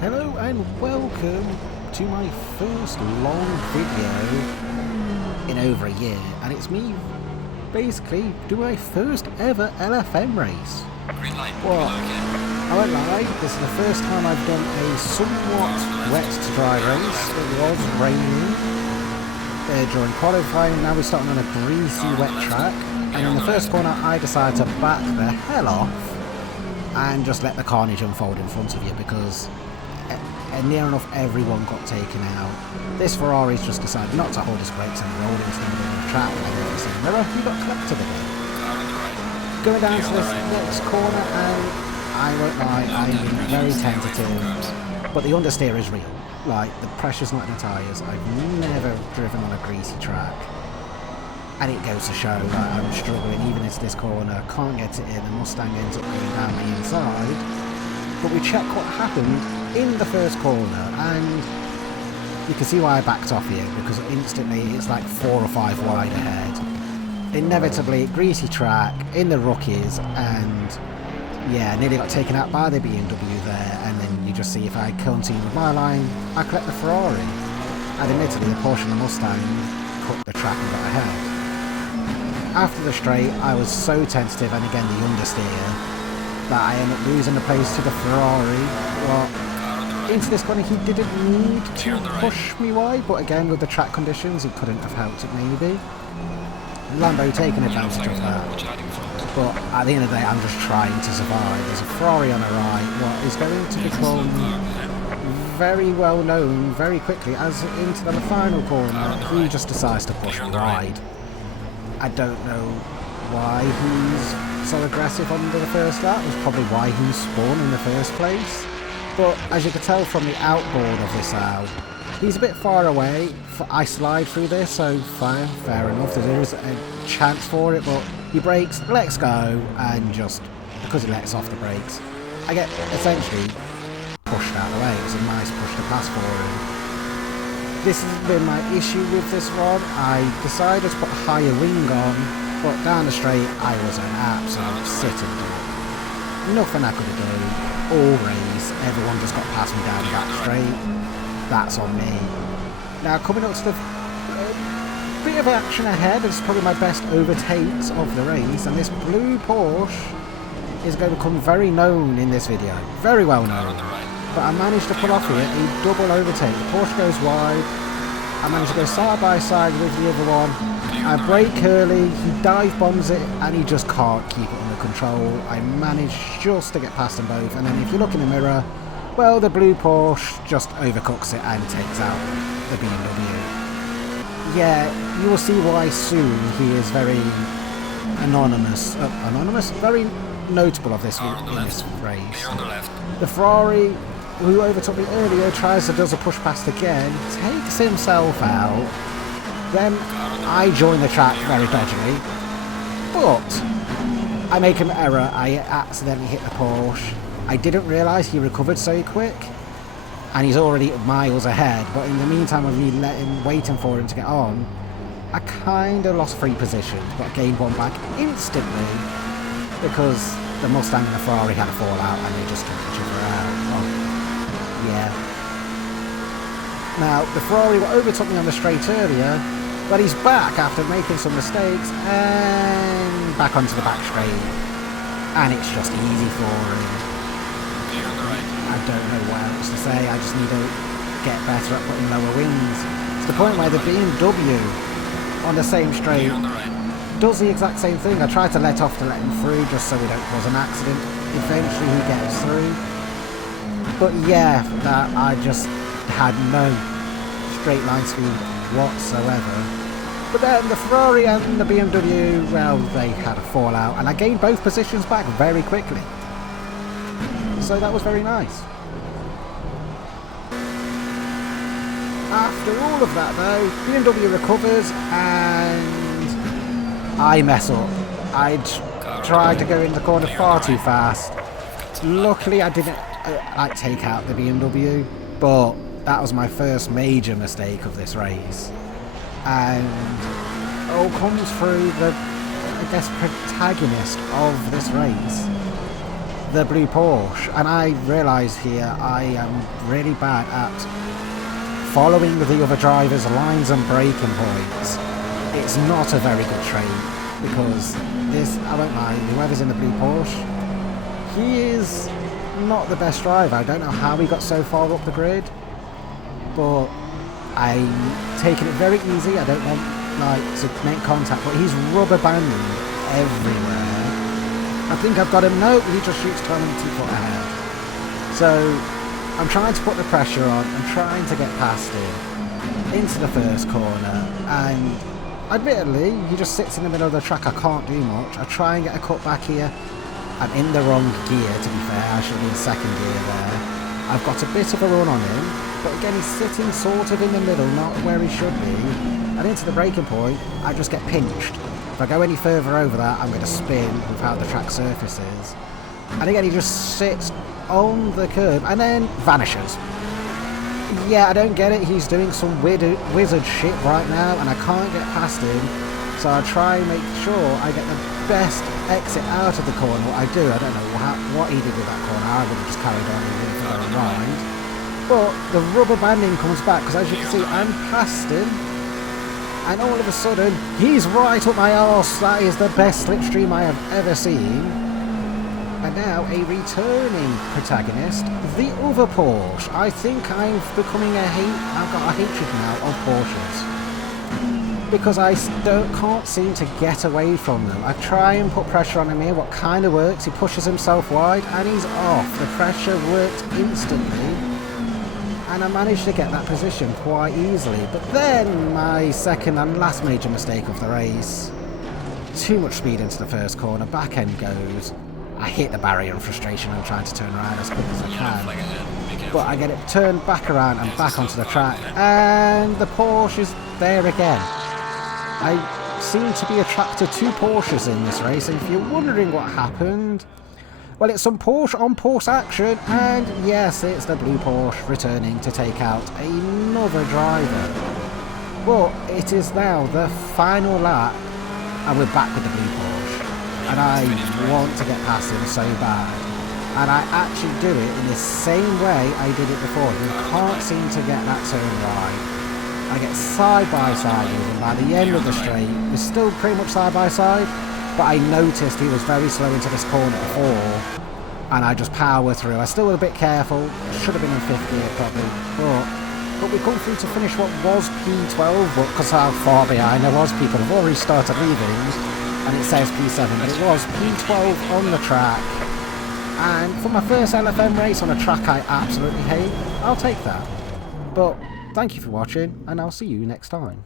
Hello and welcome to my first long video in over a year, and it's me basically doing my first ever LFM race. Well, I won't lie, this is the first time I've done a somewhat wet to dry race. It was raining during qualifying, now we're starting on a greasy wet track, and in the first corner I decided to back the hell off and just let the carnage unfold in front of you, because near enough everyone got taken out. This Ferrari's just decided not to hold his brakes and rolled into the middle of the track, and then saying, "Mirror, you got collected again." Going down to this next corner, and I won't lie, I'm being very tentative, but the understeer is real. Like, the pressure's not in the tyres. I've never driven on a greasy track, and it goes to show that I'm struggling. Even into this corner, can't get it in. The Mustang ends up going down the inside. But we check what happened in the first corner, and you can see why I backed off here, because instantly it's like 4 or 5 wide ahead. Inevitably, greasy track in the rookies, and yeah, nearly got taken out by the BMW there. And then you just see, if I continue with my line, I collect the Ferrari. And admittedly, the Porsche and the Mustang cut the track and got ahead. After the straight, I was so tentative, and again the understeer, that I ended up losing the place to the Ferrari. Well, into this corner he didn't need to push me wide, but again with the track conditions he couldn't have helped it maybe. Lambo taking advantage of that. But at the end of the day, I'm just trying to survive. There's a Ferrari on the right, what is going to become very well known very quickly, as into the final corner he just decides to push me wide. I don't know why he's so aggressive under the first lap. It's probably why he spawned in the first place. But as you can tell from the outboard of this owl, he's a bit far away. I slide through this, so fine, fair enough. There is a chance for it, but he brakes, lets go, and just because he lets off the brakes, I get essentially pushed out of the way. It was a nice push to pass for him. This has been my issue with this one. I decided to put a higher wing on, but down the straight I was an absolute sitting duck. Nothing I could have done all race. Everyone just got past me down the back straight. That's on me. Now coming up to the bit of action ahead, this is probably my best overtakes of the race, and this blue Porsche is going to become very known in this video. Very well known. But I managed to pull off here a double overtake. The Porsche goes wide. I managed to go side by side with the other one. I brake early, he dive bombs it, and he just can't keep it under control. I managed just to get past them both, and then if you look in the mirror, well, the blue Porsche just overcooks it and takes out the BMW. Yeah, you will see why soon. He is very anonymous, very notable of this in this race. The Ferrari, who overtook me earlier, does a push past again, takes himself out. Then I join the track very dodgily, but I make an error. I accidentally hit the Porsche. I didn't realise he recovered so quick, and he's already miles ahead. But in the meantime, of me waiting for him to get on, I kind of lost 3 positions, but gained 1 back instantly, because the Mustang and the Ferrari had a fallout and they just took each other out. Oh, yeah. Now, the Ferrari overtook me on the straight earlier, but he's back after making some mistakes, and back onto the back straight, and it's just easy for him. I don't know what else to say. I just need to get better at putting lower wings. It's the point where the BMW on the same straight does the exact same thing. I tried to let off to let him through just so we don't cause an accident. Eventually he gets through. But yeah, that I just had no straight line speed whatsoever. But then the Ferrari and the BMW, well, they had a fallout, and I gained both positions back very quickly. So that was very nice. After all of that though, BMW recovers and I mess up. I tried to go in the corner far too fast. Luckily I didn't take out the BMW, but that was my first major mistake of this race. And all comes through the, I guess, protagonist of this race. the blue Porsche, and I realise here I am really bad at following the other drivers' lines and braking points. It's not a very good trait, because this, I won't lie, whoever's in the blue Porsche, he is not the best driver. I don't know how he got so far up the grid, but I'm taking it very easy. I don't want to make contact, but he's rubber banding everywhere. I think I've got him. No, he just shoots 20 foot ahead. So I'm trying to put the pressure on. I'm trying to get past him into the first corner, and admittedly he just sits in the middle of the track. I can't do much. I try and get a cut back here. I'm in the wrong gear, to be fair. I should be in second gear there. I've got a bit of a run on him, but again, he's sitting sort of in the middle, not where he should be. And into the braking point, I just get pinched. If I go any further over that, I'm going to spin with how the track surfaces. And again, he just sits on the curb and then vanishes. Yeah, I don't get it. He's doing some wizard shit right now, and I can't get past him. So I try and make sure I get the best exit out of the corner. What I do, I don't know what he did with that corner. I would have just carried on and went for the ride. But the rubber banding comes back, because as you can see, I'm past him. And all of a sudden, he's right up my arse. That is the best slipstream I have ever seen. And now a returning protagonist, the other Porsche. I think I've got a hatred now of Porsches, because I can't seem to get away from them. I try and put pressure on him here. What kind of works? He pushes himself wide and he's off. The pressure worked instantly, and I managed to get that position quite easily. But then my second and last major mistake of the race. Too much speed into the first corner. Back end goes. I hit the barrier in frustration and trying to turn around as quick as I can. But I get it turned back around and back onto the track, and the Porsche is there again. I seem to be attracted to Porsches in this race, and if you're wondering what happened, well, it's some Porsche on Porsche action, and yes, it's the blue Porsche returning to take out another driver. But it is now the final lap, and we're back with the blue Porsche, and I want to get past him so bad. And I actually do it in the same way I did it before. You can't seem to get that turn right. I get side by side with him. By the end of the straight, we're still pretty much side by side, but I noticed he was very slow into this corner before, and I just power through. I still was a bit careful. Should have been in fifth gear probably, but we come through to finish what was P12, but because how far behind I was, people have already started leaving, and it says P7, but it was P12 on the track. And for my first LFM race on a track I absolutely hate, I'll take that. But thank you for watching, and I'll see you next time.